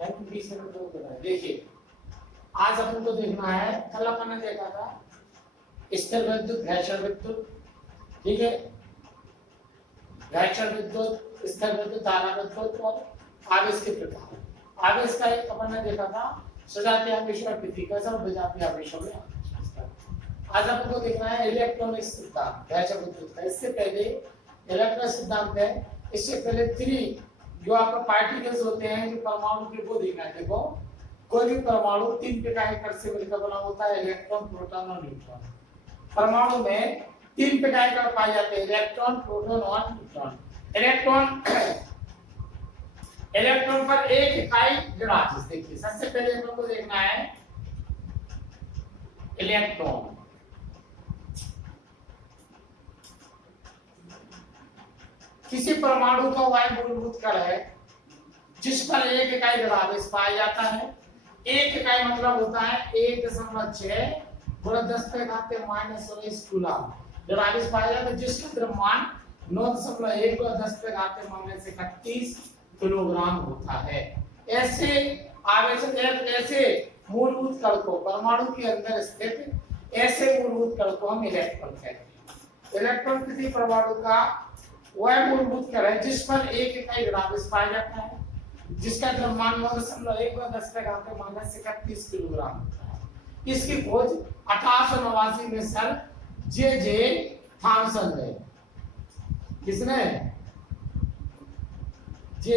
देखिए आज अपन को देखना है, कल अपन ने देखा था स्थिर विद्युत, घर्षण विद्युत, ठीक है, घर्षण विद्युत, स्थिर विद्युत, धारा विद्युत और आवेश के प्रकार। आवेश का एक अपन ने देखा था सजातीय आवेश और प्रतिकर्षण और विजातीय आवेशों में। आज अपन को देखना है इलेक्ट्रॉनिक सिद्धांत घर्षण विद्युत का। इससे पहले इलेक्ट्रॉनिक सिद्धांत है, इससे पहले थ्री जो आपका पार्टिकल्स होते हैं जो परमाणु के, वो देखना है। देखो कोई भी परमाणु तीन प्रकार के कण से मिलकर बना होता है, इलेक्ट्रॉन, प्रोटॉन और न्यूट्रॉन। परमाणु में तीन प्रकार के कण पाए जाते हैं, इलेक्ट्रॉन, प्रोटॉन और न्यूट्रॉन। इलेक्ट्रॉन पर एक इकाई ऋणात्मक। देखिए सबसे पहले हम को देखना है इलेक्ट्रॉन। किसी परमाणु का वायु मूलभूत कण है जिस पर एक इकाई ऋणावेश पाया जाता है। एक इकाई मतलब होता है 1.6 गुणा 10⁻⁻19 कूलम ऋणावेश पाया जाता है, जिसका द्रव्यमान 9.1 गुणा 10⁻⁻31 किलोग्राम होता है। ऐसे आवेश, ऐसे मूलभूत कण को, परमाणु के अंदर स्थित ऐसे मूलभूत कण को हम इलेक्ट्रॉन कहते हैं। इलेक्ट्रॉन किसी परमाणु का वह मूलभूत कण है जिस पर एक इकाई ऋणावेश पाया जाता है, जिसका द्रव्यमान 9.1 गुणा 10⁻⁻31 किलोग्राम होता है। इसकी खोज 1889 में सर जे थॉमसन ने, किसने? जे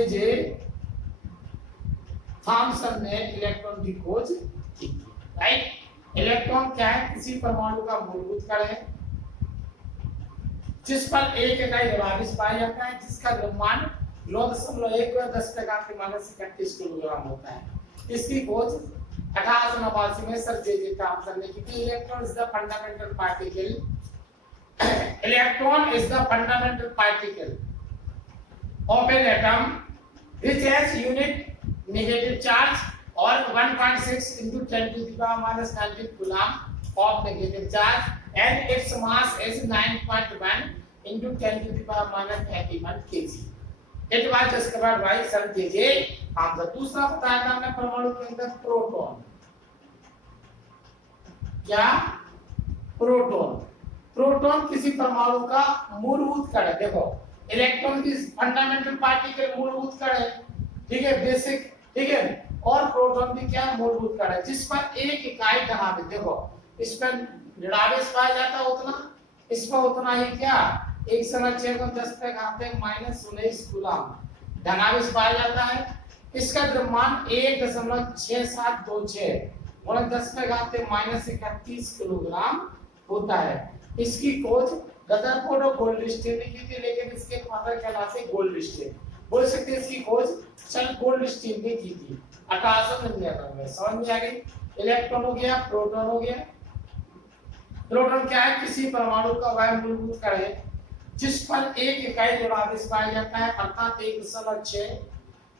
थॉमसन ने इलेक्ट्रॉन की खोज की थी। राइट। इलेक्ट्रॉन क्या है? किसी परमाणु का मूलभूत कण है जिस पर एक इकाई ऋणावेश पाया जाता है, जिसका द्रव्यमान 9.1 गुणा 10⁻⁻31 किलोग्राम होता है। इसकी खोज 1889 में सर जे थॉमसन ने की थी। Electron is the fundamental particle. Electron is the fundamental particle of an atom which has unit negative charge or 1.6 into 10 to the power minus 19 coulomb of negative charge, and its mass is 9.1 into 10 to the power minus 81 kg. It was discovered by Sir J.J. Thomson. दूसरा बताया था हमने परमाणु के अंदर proton. क्या? Proton. Proton किसी परमाणु का मूलभूत कण है। देखो इलेक्ट्रॉन की फंडामेंटल पार्टिकल मूलभूत कण है, ठीक है, बेसिक, ठीक है, और प्रोटॉन भी क्या है? मूलभूत कण है जिस पर एक इकाई ऋणावेश। देखो इस पर ऋणावेश पाया जाता है उतना, इस पर उतना ही क्या? 1/6 को 10⁻⁻19 कूलम धनावेश पाया जाता है। इसका द्रव्यमान 1.6726 गुणा 10⁻⁻31 किलोग्राम होता है। इसकी खोज रदरफोर्ड और गोल्डस्टीन ने की थी, लेकिन इसके फादर क्या नाम से? गोल्डस्टीन। बोल सकते हैं इसकी खोज चल गोल्डस्टीन ने की थी 1899 में। समझ में आ गई? इलेक्ट्रॉन हो गया, प्रोटॉन हो गया। प्रोटॉन क्या है? किसी परमाणु का वायु मूलभूत कण है जिस पर एक इकाई ऋणावेश पाया जाता है, अर्थात 1.6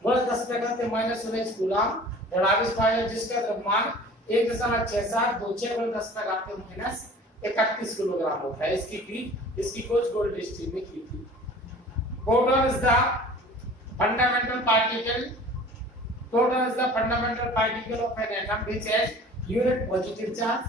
गुणा 10⁻⁻19 कूलम ऋणावेश पाया जाता है, जिसका द्रव्यमान 1.6726 गुणा 10⁻⁻31 किलोग्राम होता है। इसकी खोज गोल्डस्टीन ने की थी। Proton is the fundamental particle. Proton is the fundamental particle of an atom which has unit positive charge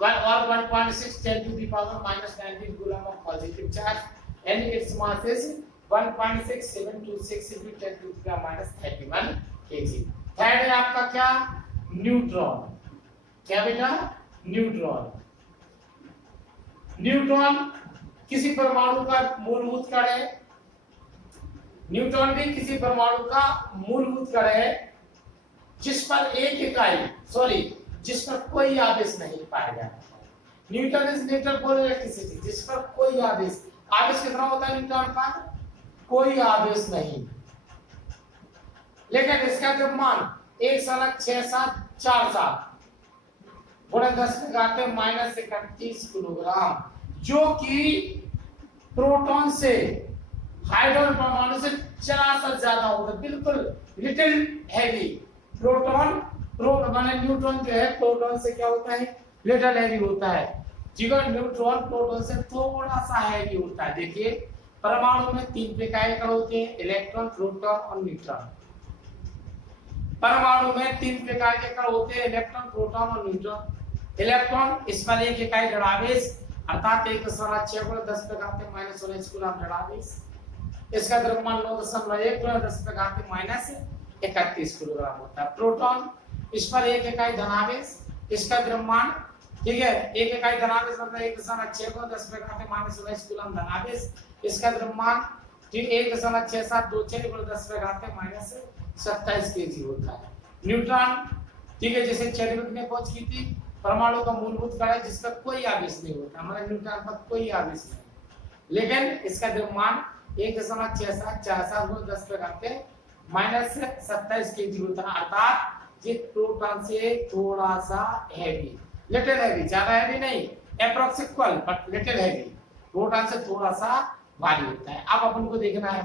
1.6 10 to the power minus 19 coulomb of positive charge, and its mass is 1.6726 into 10 to the power minus 31 kg. Third है आपका क्या? Neutron. क्या बेटा? Neutron. Neutron किसी परमाणु का मूलभूत कण है। न्यूट्रॉन भी किसी परमाणु का मूलभूत कण है जिस पर एक इकाई, जिस पर कोई आवेश नहीं पाया जाता है। Neutron is neutral for electricity, जिस पर कोई आवेश कितना होता है न्यूट्रॉन पर? कोई आवेश नहीं, लेकिन इसका द्रव्यमान 1.6747 गुणा 10⁻⁻31 किलोग्राम, जो कि प्रोटॉन से, हाइड्रोजन परमाणु से 4 से ज्यादा होता है, बिल्कुल लिटिल हैवी। प्रोटॉन माने न्यूट्रॉन जो है प्रोटॉन से क्या होता है? लिटिल हैवी होता है। ठीक है, न्यूट्रॉन प्रोटॉन से थोड़ा सा हैवी होता है। देखिए परमाणु में तीन प्रकार के कण होते हैं, इलेक्ट्रॉन, प्रोटॉन और न्यूट्रॉन। परमाणु में 3 प्रकार के कण होते हैं, इलेक्ट्रॉन, प्रोटॉन और न्यूट्रॉन। इलेक्ट्रॉन, इसमें 1 इकाई जड़ावेश अर्थात 1.6 × 10⁻⁻⁰ कूलम जड़ावेश। इसका द्रव्यमान 9.1 × 10⁻31 किलोग्राम होता है। प्रोटॉन, इस पर 1 इकाई धनावेश, इसका द्रव्यमान, ठीक है, 1 इकाई धनावेश मतलब 1.6 × 10⁻⁻19 कूलम धनावेश, इसका द्रव्यमान ठीक 1.6726 × 10⁻27 केजी होता है। न्यूट्रॉन, ठीक है, जैसे चैडविक ने खोज की थी, परमाणु का मूलभूत कण है जिसका कोई आवेश नहीं होता, मतलब न्यूट्रॉन पर कोई आवेश नहीं, लेकिन इसका द्रव्यमान 1.6747 × 10⁻27 केजी होता है, अर्थात ये प्रोटॉन से थोड़ा सा हैवी, लिटिल हैवी, ज्यादा हैवी नहीं, approx equal but little heavy, proton से थोड़ा सा भारी होता है। अब अपन को देखना है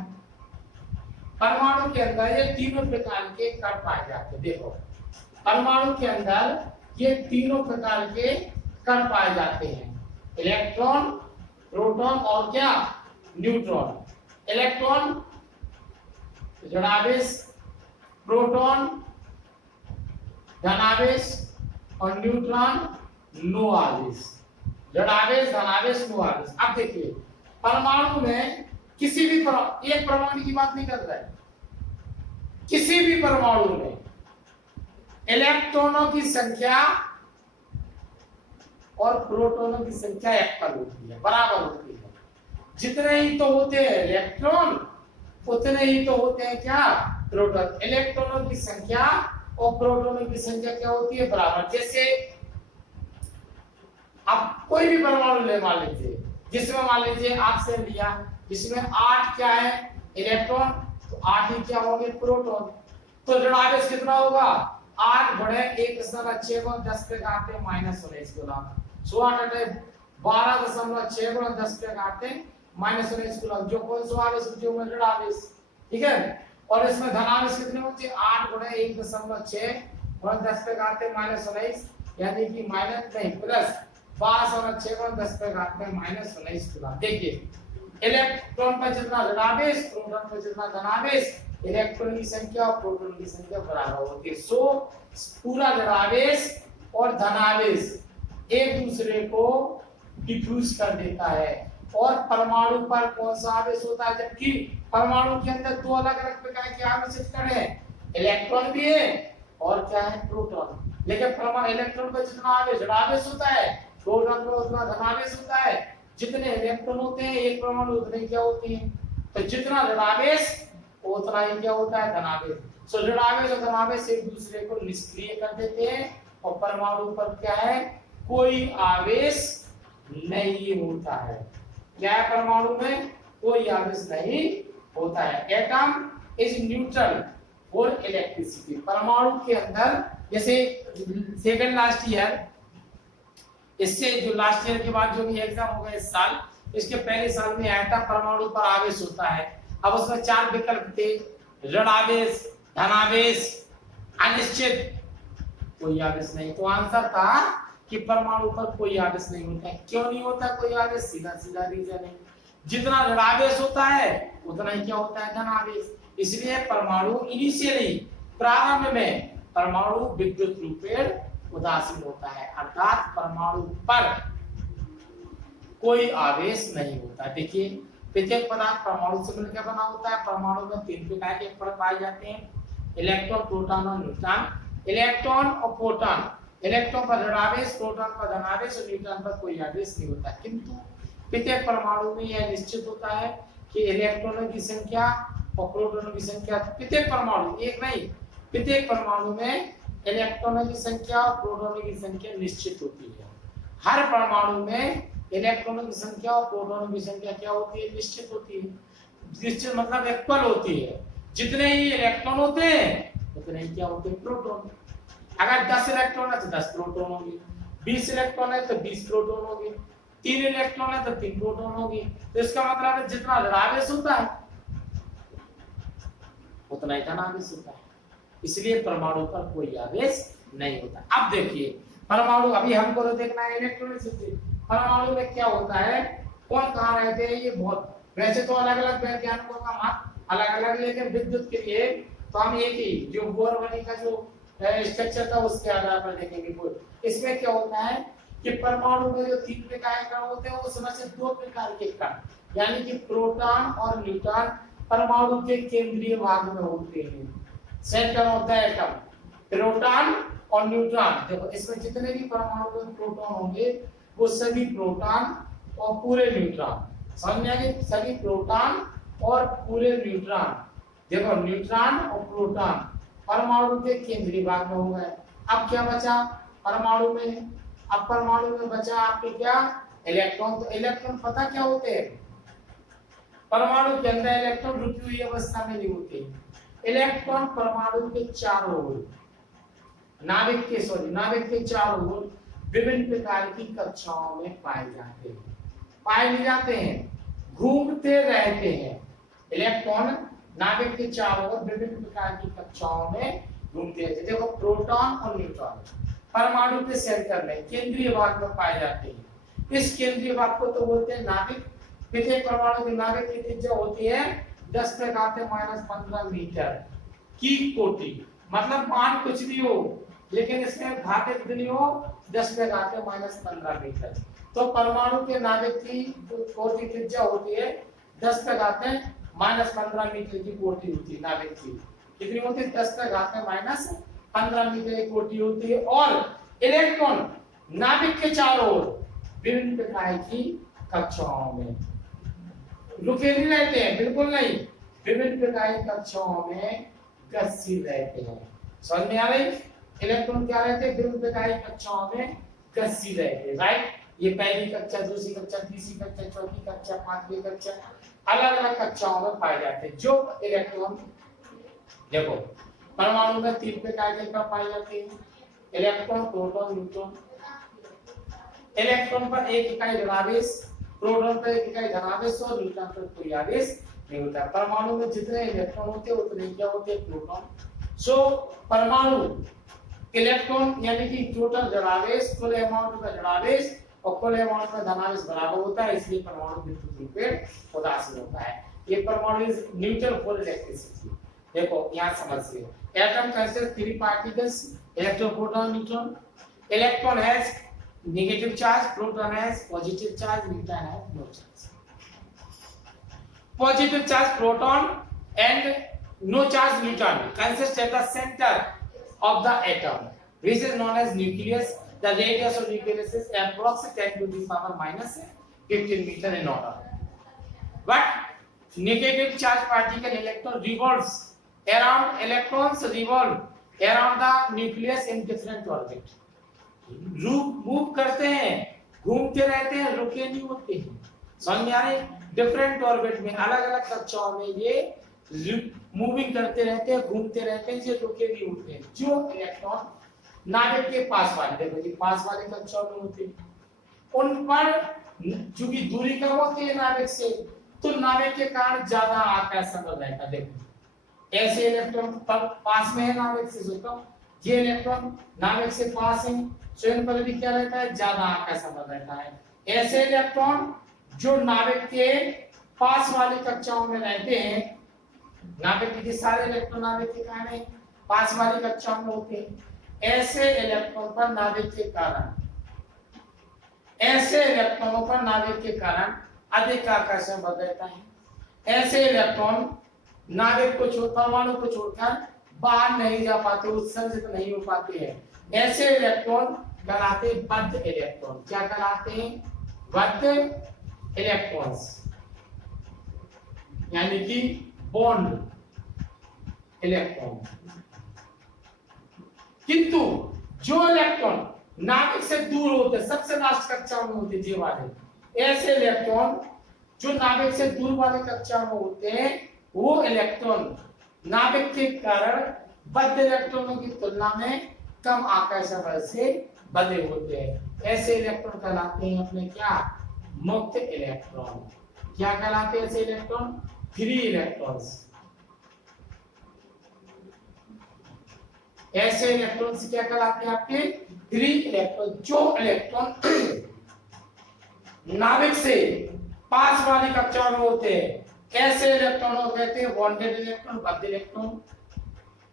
परमाणु के अंदर ये तीनों प्रकार के कण पाए जाते हैं। देखो परमाणु के अंदर ये तीनों प्रकार के कण पाए जाते हैं, इलेक्ट्रॉन, प्रोटॉन और क्या, न्यूट्रॉन। इलेक्ट्रॉन ऋणावेश, प्रोटॉन धनावेश और न्यूट्रॉन नो आवेश। ऋणावेश, धनावेश, नो आवेश। अब देखिए परमाणु में किसी भी एक परमाणु की बात नहीं कर रहा है, किसी भी परमाणु में इलेक्ट्रॉनों की संख्या और प्रोटॉनों की संख्या इक्वल होती है, बराबर होती है। जितने ही तो होते हैं इलेक्ट्रॉन उतने ही तो होते हैं क्या, प्रोटॉन। इलेक्ट्रॉनों की संख्या और प्रोटॉनों की संख्या क्या होती है, बराबर। जैसे आप कोई भी परमाणु ले, मान लीजिए जिसमें मान लीजिए आपसे लिया, जिसमें 8 क्या है इलेक्ट्रॉन, तो 8 ही क्या होंगे प्रोटॉन, तो ऋणावेश कितना होगा, 8 × 1.6 × 10⁻⁻19 कूलम। 12.6 × 10⁻⁻19 कूलम, जो कौन सा आवेश होते हैं ऋणावेश, ठीक है। और इसमें धनावेश कितने होते हैं, 8 × 1.6 × 10⁻⁻19 यानी कि माइनस नहीं प्लस 12.6 × 10⁻⁻19 कूलम। देखिए इलेक्ट्रॉन पर जितना ऋणावेश, प्रोटॉन पर जितना धनावेश, इलेक्ट्रॉन की संख्या और प्रोटॉन की संख्या बराबर होती है। सो पूरा ऋणावेश और धनावेश एक दूसरे को डिफ्यूज कर देता है, और परमाणु पर कौन सा आवेश होता है, जबकि परमाणु के अंदर 2 अलग-अलग प्रकार के आवेशित कण हैं, इलेक्ट्रॉन भी है और क्या है प्रोटॉन। लेकिन परमाणु इलेक्ट्रॉन पर जितना आवेश ऋणावेश होता है, प्रोटॉन पर उतना धनावेश होता है। जितने इलेक्ट्रॉन होते हैं एक परमाणु उतने क्या होती है, तो जितना ऋणावेश उतना ही क्या होता है धनावेश। सो ऋणावेश और धनावेश एक दूसरे को निष्क्रिय कर देते हैं, और परमाणु पर क्या है, कोई आवेश नहीं होता है। क्या है, परमाणु में कोई आवेश नहीं होता है। Atom is neutral for electricity. परमाणु के अंदर जैसे सेकंड लास्ट ईयर, इससे जो लास्ट ईयर के बाद जो भी एग्जाम होगा इस साल, इसके पहले साल में आया था परमाणु पर आवेश होता है। अब उसमें 4 विकल्प थे, ऋणावेश, धनावेश, अनिश्चित, कोई आवेश नहीं। तो आंसर था कि परमाणु पर कोई आवेश नहीं होता है। क्यों नहीं होता कोई आवेश, सीधा सीधा रीजन है, जितना ऋणावेश होता है उतना ही क्या होता है धनावेश। इसलिए परमाणु इनिशियली प्रारंभ में परमाणु विद्युत रूपेण उदासीन होता है, अर्थात परमाणु पर कोई आवेश नहीं होता। देखिए प्रत्येक पदार्थ परमाणु से मिलकर बना होता है। परमाणु में 3 प्रकार के कण पाए जाते हैं, इलेक्ट्रॉन, प्रोटॉन और न्यूट्रॉन। इलेक्ट्रॉन और प्रोटॉन, इलेक्ट्रॉन पर ऋणावेश, प्रोटॉन पर धनावेश और न्यूट्रॉन पर कोई आवेश नहीं होता। किंतु प्रत्येक परमाणु में यह निश्चित होता है कि इलेक्ट्रॉनों की संख्या और प्रोटॉनों की संख्या, प्रत्येक परमाणु, एक नहीं, प्रत्येक परमाणु में इलेक्ट्रॉनों की संख्या और प्रोटॉनों की संख्या निश्चित होती है। हर परमाणु में इलेक्ट्रॉनों की संख्या और प्रोटॉनों की संख्या क्या होती है, निश्चित होती है। निश्चित मतलब इक्वल होती है। जितने ही इलेक्ट्रॉन होते हैं उतने ही क्या होते हैं प्रोटॉन। अगर 10 इलेक्ट्रॉन है तो 10 प्रोटॉन होंगे, 20 इलेक्ट्रॉन है तो 20 प्रोटॉन होंगे, 3 इलेक्ट्रॉन है तो 3 प्रोटॉन होंगे। तो इसका मतलब है जितना ऋणावेश होता है उतना ही धनावेश होता है। इसलिए परमाणु पर कोई आवेश नहीं होता। अब देखिए परमाणु, अभी हमको तो देखना है इलेक्ट्रॉनिसिटी। परमाणु में क्या होता है, कौन कहाँ रहते हैं, ये बहुत, वैसे तो अलग अलग वैज्ञानिकों का मत अलग अलग, लेकिन विद्युत के लिए तो हम एक ही जो बोरवली का जो स्ट्रक्चर था उसके आधार पर देखेंगे। इसमें क्या होता है कि परमाणु में जो 3 प्रकार के कण होते हैं उसमें से 2 प्रकार के कण यानी कि प्रोटॉन और न्यूट्रॉन परमाणु के केंद्रीय भाग में होते हैं। Centre of the atom proton और न्यूट्रॉन। देखो इसमें जितने भी परमाणु में प्रोटॉन होंगे वो सभी प्रोटॉन और पूरे न्यूट्रॉन, समझ में आ गई? सभी प्रोटॉन और पूरे न्यूट्रॉन। देखो न्यूट्रॉन और प्रोटॉन परमाणु के केंद्रीय भाग में हो गए। अब क्या बचा परमाणु में? अब परमाणु में बचा आपके क्या? इलेक्ट्रॉन। तो इलेक्ट्रॉन पता क्या होते हैं? परमाणु के अंदर इलेक्ट्रॉन रुकी हुई अवस्था में नहीं होते। इलेक्ट्रॉन परमाणु के चारों ओर नाभिक के चारों ओर विभिन्न प्रकार की कक्षाओं में पाए जाते हैं। पाए नहीं जाते हैं, घूमते रहते हैं। इलेक्ट्रॉन नाभिक के चारों ओर विभिन्न प्रकार की कक्षाओं में घूमते रहते हैं। देखो प्रोटॉन और न्यूट्रॉन परमाणु के सेंटर में केंद्रीय भाग में पाए जाते हैं। इस केंद्रीय भाग को तो बोलते हैं नाभिक। प्रत्येक परमाणु की नाभिक की त्रिज्या होती है 10⁻⁻15 मीटर की कोटि। मतलब मान कुछ भी हो लेकिन इसमें घात कितनी हो? 10⁻⁻15 मीटर। तो परमाणु के नाभिक की कोटि त्रिज्या होती है 10⁻⁻15 मीटर की कोटि होती है। नाभिक की कितनी होती है? 10⁻⁻15 मीटर की कोटि होती है। और इलेक्ट्रॉन नाभिक के चारों ओर विभिन्न प्रकार की कक्षाओं में रुके नहीं रहते हैं, बिल्कुल नहीं, विभिन्न प्रकार की कक्षाओं में गतिशील रहते हैं। समझ में आ रही? इलेक्ट्रॉन क्या रहते हैं? विभिन्न प्रकार की कक्षाओं में गतिशील रहते हैं। राइट? ये पहली कक्षा, दूसरी कक्षा, तीसरी कक्षा, चौथी कक्षा, पांचवी कक्षा, अलग अलग कक्षाओं में पाए जाते हैं। जो इलेक्ट्रॉन देखो परमाणु में 3 प्रकार के कण पाए जाते हैं, इलेक्ट्रॉन, प्रोटॉन, न्यूट्रॉन। इलेक्ट्रॉन पर एक इकाई धनावेश, प्रोटॉन पर एक इकाई धनावेश और न्यूट्रॉन पर कोई आवेश नहीं होता। परमाणु में जितने इलेक्ट्रॉन होते हैं उतने क्या होते हैं? प्रोटॉन। सो परमाणु इलेक्ट्रॉन यानी कि टोटल धनावेश, कुल अमाउंट का धनावेश और कुल अमाउंट का धनावेश बराबर होता है, इसलिए परमाणु विद्युत रूप से उदासीन होता है। ये परमाणु इज न्यूट्रल फॉर इलेक्ट्रिसिटी। देखो यहां समझिए, atom consist 3 particles, electron, proton, neutron. Electron has negative charge, proton has positive charge, neutron has no charge. Positive charge proton and no charge neutron consist at the centre of the atom, which is known as nucleus. The radius of nucleus is approximately 10 to the power minus 15 meter in order. But negative charge particle electron revolves around, electrons revolve around the nucleus in different orbit. Move करते हैं, घूमते रहते हैं, रुके नहीं होते हैं। समझ में आ रही? डिफरेंट ऑर्बिट में अलग अलग कक्षाओं में ये मूविंग करते रहते हैं, घूमते रहते हैं, ये रुके नहीं होते हैं। जो इलेक्ट्रॉन नाभिक के पास वाले, देखो ये पास वाले कक्षाओं में होते हैं, उन पर चूंकि दूरी कम होती है नाभिक से, तो नाभिक के कारण ज्यादा आकर्षण रहता है। देखो ऐसे इलेक्ट्रॉन तब पास में है नाभिक से, जो कम, ये इलेक्ट्रॉन नाभिक से पास है, तो इन पर भी क्या रहता है? ज्यादा आकर्षण रहता है। ऐसे इलेक्ट्रॉन जो नाभिक के पास वाली कक्षाओं में रहते हैं, नाभिक के सारे इलेक्ट्रॉन नाभिक के कारण पास वाली कक्षाओं में होते हैं। ऐसे इलेक्ट्रॉन पर नाभिक के कारण, ऐसे इलेक्ट्रॉनों पर नाभिक के कारण अधिक आकर्षण बढ़ रहता है। ऐसे इलेक्ट्रॉन नाभिक को छोड़, परमाणु को छोड़कर बाहर नहीं जा पाते, उत्सर्जित नहीं हो पाते हैं। ऐसे इलेक्ट्रॉन कहलाते बद्ध इलेक्ट्रॉन। क्या कहलाते हैं? बद्ध इलेक्ट्रॉन्स, यानी कि बॉन्ड इलेक्ट्रॉन। किंतु जो इलेक्ट्रॉन नाभिक से दूर होते, सबसे लास्ट कक्षा में होते, ये वाले ऐसे इलेक्ट्रॉन जो नाभिक से दूर वाले कक्षा में होते हैं, वो इलेक्ट्रॉन नाभिक के कारण बद्ध इलेक्ट्रॉनों की तुलना में कम आकर्षण बल से बंधे होते हैं। ऐसे इलेक्ट्रॉन कहलाते हैं अपने क्या? मुक्त इलेक्ट्रॉन। क्या कहलाते हैं ऐसे इलेक्ट्रॉन? Free electrons. ऐसे इलेक्ट्रॉन्स क्या कहलाते हैं आपके? Free electron. जो इलेक्ट्रॉन नाभिक से पास वाली कक्षाओं में होते हैं, ऐसे इलेक्ट्रॉनों को कहते हैं बॉन्डेड इलेक्ट्रॉन, बद्ध इलेक्ट्रॉन।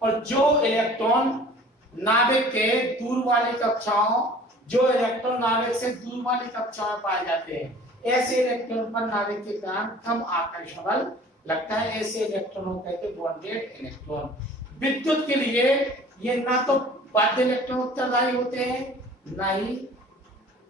और जो इलेक्ट्रॉन नाभिक के दूर वाली कक्षाओं, जो इलेक्ट्रॉन नाभिक से दूर वाली कक्षाओं में पाए जाते हैं, ऐसे इलेक्ट्रॉन पर नाभिक के कारण कम आकर्षण बल लगता है, ऐसे इलेक्ट्रॉनों को कहते हैं बॉन्डेड इलेक्ट्रॉन। विद्युत के लिए ये ना तो बाध्य इलेक्ट्रॉन उत्तरदायी होते हैं, ना ही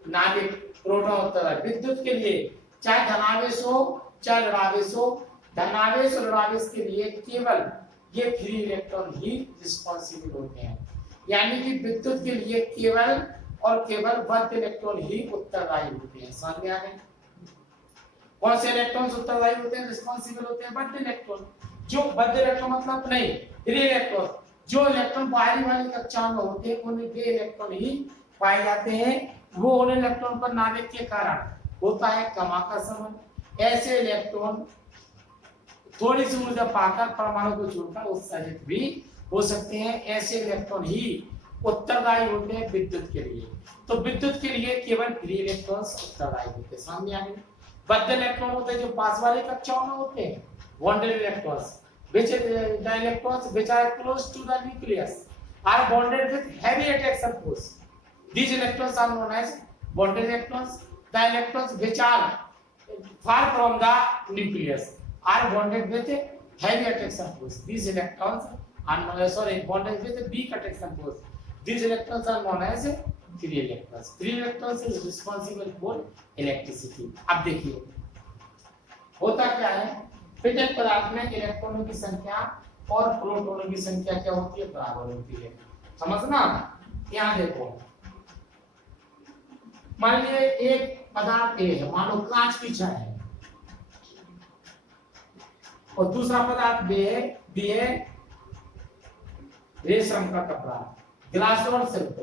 नाभिक प्रोटॉन उत्तरदायी। विद्युत के लिए चाहे धनावेश हो चाहे ऋणावेश हो, धनावेश और ऋणावेश के लिए केवल ये फ्री इलेक्ट्रॉन ही रिस्पॉन्सिबल होते हैं। यानी कि विद्युत के लिए केवल और केवल बद्ध इलेक्ट्रॉन ही उत्तरदायी होते हैं। समझ में आ गया? कौन से इलेक्ट्रॉन्स उत्तरदायी होते हैं, रिस्पॉन्सिबल होते हैं? बद्ध इलेक्ट्रॉन। जो बद्ध इलेक्ट्रॉन मतलब नहीं, फ्री इलेक्ट्रॉन, जो इलेक्ट्रॉन बाहरी वाली कक्षाओं में होते हैं उनमें वे इलेक्ट्रॉन ही पाए जाते हैं। वो उन इलेक्ट्रॉन पर नाभिक के कारण होता है कम आकर्षण। ऐसे इलेक्ट्रॉन थोड़ी सी ऊर्जा पाकर परमाणु को छोड़कर उत्सर्जित भी हो सकते हैं। ऐसे इलेक्ट्रॉन ही उत्तरदायी होते हैं विद्युत के लिए। तो विद्युत के लिए केवल फ्री इलेक्ट्रॉन्स उत्तरदायी होते हैं। सामने आ गए? बद्ध इलेक्ट्रॉन होते हैं जो पास वाली कक्षाओं में होते हैं, bonded electrons, which the electrons which are close to the nucleus are bonded with heavy attraction force. These electrons are known as bonded electrons. The electrons which are far from the nucleus are bonded with heavy attraction force. These electrons are bonded with weak attraction force. These electrons are known as free electrons. Free electrons is responsible for electricity. अब देखिए होता क्या है, फिर एक पदार्थ में इलेक्ट्रॉनों की संख्या और प्रोटॉनों की संख्या क्या होती है, बराबर होती है। समझना? यहाँ देखो, मान लीजिए एक पदार्थ ए है, मान लो कांच की छड़ है, और दूसरा पदार्थ बी है रेशम का कपड़ा, ग्लास और सिल्क।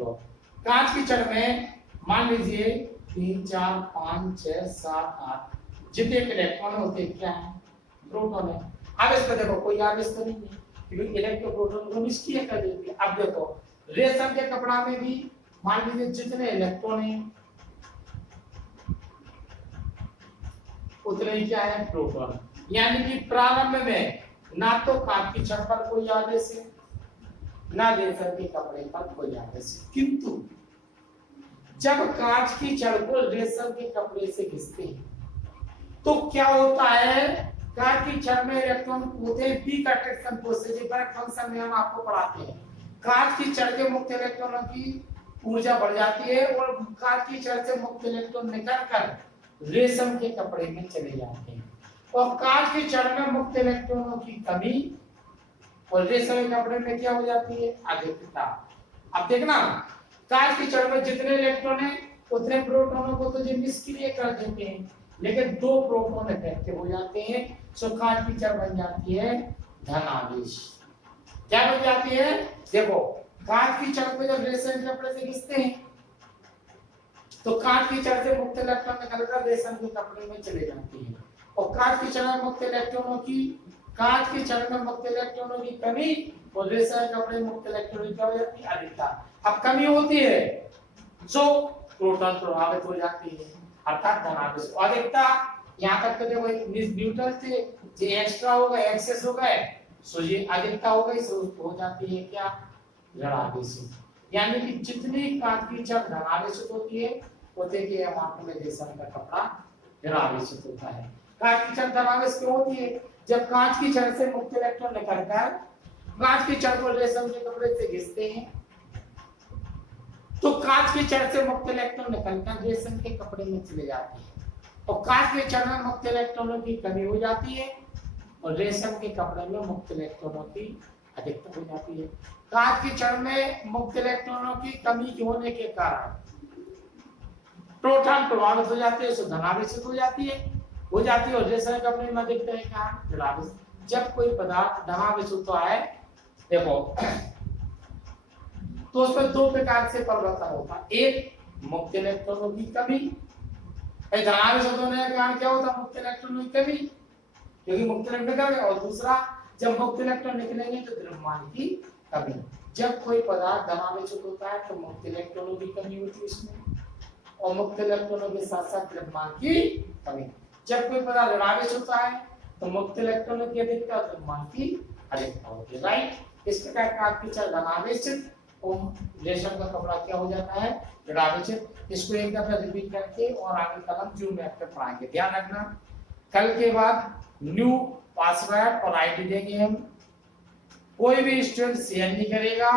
कांच की छड़ में मान लीजिए 3 4 5 6 7 8 जितने इलेक्ट्रॉन होते हैं क्या है, प्रोटॉन है। अब इस पे देखो कोई आवेश तो नहीं है, क्योंकि इलेक्ट्रॉन प्रोटॉन को निष्क्रिय कर देती है। अब देखो रेशम के कपड़ा में भी मान लीजिए जितने इलेक्ट्रॉन हैं उतने ही क्या है, प्रोटॉन। यानी कि प्रारंभ में ना तो कांच की छड़ पर कोई आवेश है, ना रेशम के कपड़े पर कोई आवेश है, किंतु जब कांच की छड़ को रेशम के कपड़े से घिसते हैं तो क्या होता है, कांच की छड़ में इलेक्ट्रॉन होते हैं वीक अट्रैक्शन फोर्स से, ब्रैग फंक्शन में हम आपको पढ़ाते हैं। कांच की छड़ के मुक्त इलेक्ट्रॉनों की ऊर्जा बढ़ जाती है और कांच की छड़ से मुक्त इलेक्ट्रॉन निकलकर रेशम के कपड़े में चले जाते हैं, और कांच की छड़ में मुक्त इलेक्ट्रॉनों की कमी और रेशम के कपड़े में क्या हो जाती है, अधिकता। अब देखना, कांच की छड़ में जितने इलेक्ट्रॉन है उतने प्रोटॉनों को तो जो निष्क्रिय कर देते हैं, लेकिन 2 प्रोटॉन इफेक्टिव हो जाते हैं, सो कांच की छड़ बन जाती है धनावेश। क्या बन जाती है, देखो कांच की छड़ को जब रेशम के कपड़े से घिसते हैं तो कांच की छड़ से मुक्त इलेक्ट्रॉन निकलकर रेशम के कपड़े में चले जाती है, और कांच की छड़ में मुक्त इलेक्ट्रॉनों की, कांच की छड़ में मुक्त इलेक्ट्रॉनों की कमी और रेशम के कपड़े में मुक्त इलेक्ट्रॉनों की क्या हो जाती है, अधिकता। अब कमी होती है सो प्रोटॉन प्रभावित हो जाती है, अर्थात धनावेश। अधिकता यहाँ तक तो देखो न्यूट्रल थे, जो एक्स्ट्रा हो गए, एक्सेस हो गए, सो ये अधिकता हो गई, सो हो जाती है क्या, ऋणावेश। यानी कि जितनी कांच की छड़ धनावेशित होती है उतने की मात्रा में रेशम का कपड़ा ऋणावेशित होता है। कांच की छड़ धनावेश क्यों होती है, जब कांच की छड़ से मुक्त इलेक्ट्रॉन निकलकर कांच की छड़ को रेशम के कपड़े से घिसते हैं तो कांच की छड़ से मुक्त इलेक्ट्रॉन निकलकर रेशम के कपड़े में चले जाते हैं, और कांच की छड़ में मुक्त इलेक्ट्रॉनों की कमी हो जाती है और रेशम के कपड़े में मुक्त इलेक्ट्रॉनों की अधिकता हो जाती है। कांच की छड़ में मुक्त इलेक्ट्रॉनों की कमी होने के कारण प्रोटॉन प्रभावित हो जाते हैं, धनावेशित हो जाती है और रेशम के कपड़े में अधिकता है क्या, ऋणावेश। जब कोई पदार्थ धनावेशित होता है देखो तो उसमें 2 प्रकार से परिवर्तन होता है, एक मुक्त इलेक्ट्रॉनों की कमी, धनावेशित होने के कारण क्या होता है, मुक्त इलेक्ट्रॉनों की कमी, क्योंकि मुक्त इलेक्ट्रॉन निकल गए, और दूसरा जब मुक्त इलेक्ट्रॉन निकलेंगे तो द्रव्यमान की कमी। जब कोई पदार्थ धनावेशित होता है तो मुक्त इलेक्ट्रॉनों की कमी होती है इसमें, और मुक्त इलेक्ट्रॉनों के साथ साथ द्रव्यमान की कमी। जब कोई पदार्थ ऋणावेशित होता है तो मुक्त इलेक्ट्रॉनों की अधिकता और द्रव्यमान की अधिकता होती है, राइट। इस प्रकार का पिक्चर बनावेचित ओम रेशम का कपड़ा क्या हो जाता है, जड़ावेचित। इसको एक दफा रिपीट करके और आगे कलम जूम में पे पढ़ाएंगे। ध्यान रखना कल के बाद न्यू पासवर्ड और आईडी देंगे हम। कोई भी स्टूडेंट शेयर नहीं करेगा,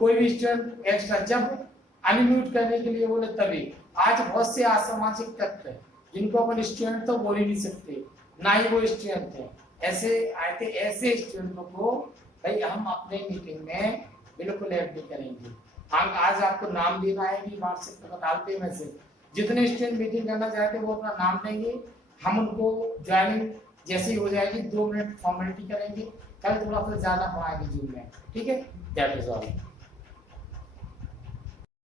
कोई भी स्टूडेंट एक्स्ट्रा जब अनम्यूट करने के लिए बोले तभी। आज बहुत से असामाजिक तत्व हैं जिनको अपन स्टूडेंट तो बोल ही नहीं सकते, ना ही वो स्टूडेंट थे। ऐसे आए थे, ऐसे स्टूडेंटों को भाई हम अपने मीटिंग में बिल्कुल ऐड नहीं करेंगे। हम आज आपको नाम देना है कि व्हाट्सएप पर डालते हैं मैसेज। जितने स्टूडेंट मीटिंग करना चाहते हैं वो अपना नाम देंगे, हम उनको ज्वाइनिंग जैसे ही हो जाएगी 2 मिनट फॉर्मेलिटी करेंगे। कल थोड़ा सा ज्यादा पढ़ाएंगे जूम में, ठीक है। That is all.